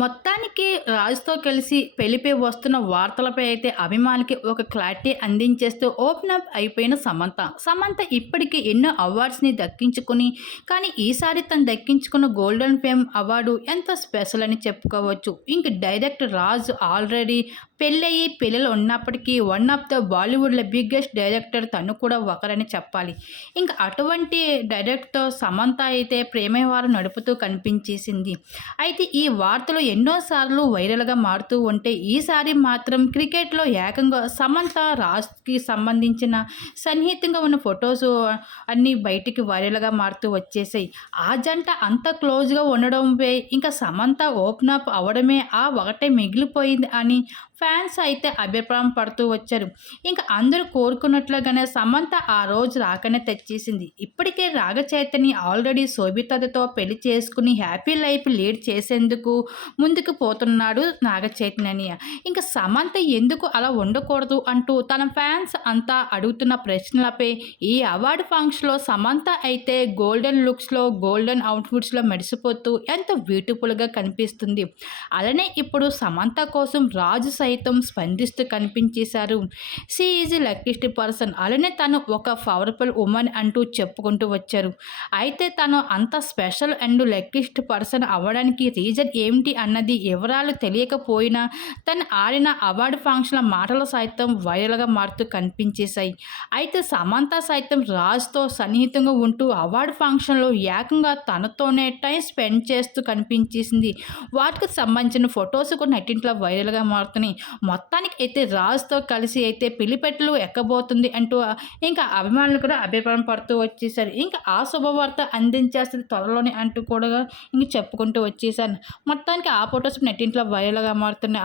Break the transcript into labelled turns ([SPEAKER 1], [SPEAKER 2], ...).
[SPEAKER 1] మొత్తానికి రాజుతో కలిసి పెళ్ళిపై వస్తున్న వార్తలపై అయితే అభిమానికి ఒక క్లారిటీ అందించేస్తూ ఓపెన్ అప్ అయిపోయిన సమంత. సమంత ఇప్పటికీ ఎన్నో అవార్డ్స్ని దక్కించుకుని కానీ ఈసారి తను దక్కించుకున్న గోల్డెన్ ఫేమ్ అవార్డు ఎంత స్పెషల్ అని చెప్పుకోవచ్చు. ఇంక డైరెక్టర్ రాజు ఆల్రెడీ పెళ్ళయి పిల్లలు ఉన్నప్పటికీ వన్ ఆఫ్ ద బాలీవుడ్లో బిగ్గెస్ట్ డైరెక్టర్ తను కూడా ఒకరని చెప్పాలి. ఇంకా అటువంటి డైరెక్టర్తో సమంత అయితే ప్రేమవారం నడుపుతూ కనిపించేసింది. అయితే ఈ వార్తలు ఎన్నోసార్లు వైరల్గా మారుతూ ఉంటే ఈసారి మాత్రం క్రికెట్లో ఏకంగా సమంత రాజ్కి సంబంధించిన సన్నిహితంగా ఉన్న ఫొటోస్ అన్నీ బయటికి వైరల్గా మారుతూ వచ్చేసాయి. ఆ జంట అంత క్లోజ్గా ఉండడంపై ఇంకా సమంత ఓపెన్ అప్ అవడమే ఆ ఒకటే మిగిలిపోయింది అని ఫ్యాన్స్ అయితే అభిప్రాయం పడుతూ వచ్చారు. ఇంకా అందరూ కోరుకున్నట్లుగానే సమంత ఆ రోజు రాకనే తెచ్చేసింది. ఇప్పటికే రాగ చైతన్య ఆల్రెడీ శోభితతో పెళ్ళి చేసుకుని హ్యాపీ లైఫ్ లీడ్ చేసేందుకు ముందుకు పోతున్నాడు నాగచైతన్య ఇంకా సమంత ఎందుకు అలా ఉండకూడదు అంటూ తన ఫ్యాన్స్ అంతా అడుగుతున్న ప్రశ్నలపై ఈ అవార్డు ఫంక్షన్లో సమంత అయితే గోల్డెన్ లుక్స్లో గోల్డెన్ అవుట్ఫిట్స్లో మెరిసిపోతూ ఎంతో బ్యూటిఫుల్గా కనిపిస్తుంది. అలానే ఇప్పుడు సమంత కోసం రాజు సైతం స్పందిస్తూ కనిపించేశారు. షీ ఈజ్ లక్కీస్ట్ పర్సన్ అలానే తను ఒక పవర్ఫుల్ ఉమెన్ అంటూ చెప్పుకుంటూ వచ్చారు. అయితే తను అంత స్పెషల్ అండ్ లక్కీస్ట్ పర్సన్ అవ్వడానికి రీజన్ ఏమిటి అన్నది వివరాలు తెలియకపోయినా తను ఆడిన అవార్డు ఫంక్షన్ల మాటలు సైతం వైరల్గా మారుతూ కనిపించేశాయి. అయితే సమంత సైతం రాజ్తో సన్నిహితంగా ఉంటూ అవార్డు ఫంక్షన్లో ఏకంగా తనతోనే టైం స్పెండ్ చేస్తూ కనిపించేసింది. వాటికి సంబంధించిన ఫొటోస్ కూడా నెట్టింట్లో వైరల్గా మారుతున్నాయి. మొత్తానికి అయితే రాజుతో కలిసి అయితే పెళ్ళిపెట్టలు ఎక్కబోతుంది అంటూ ఇంకా అభిమానులు కూడా అభిప్రాయం పడుతూ వచ్చేసారు ఇంకా ఆ శుభవార్త అందించేస్తుంది త్వరలోనే అంటూ కూడా ఇంక చెప్పుకుంటూ వచ్చేసాను మొత్తానికి ఆ ఫొటోస్ నెట్టింట్లో వైరల్గా మారుతున్నాయి.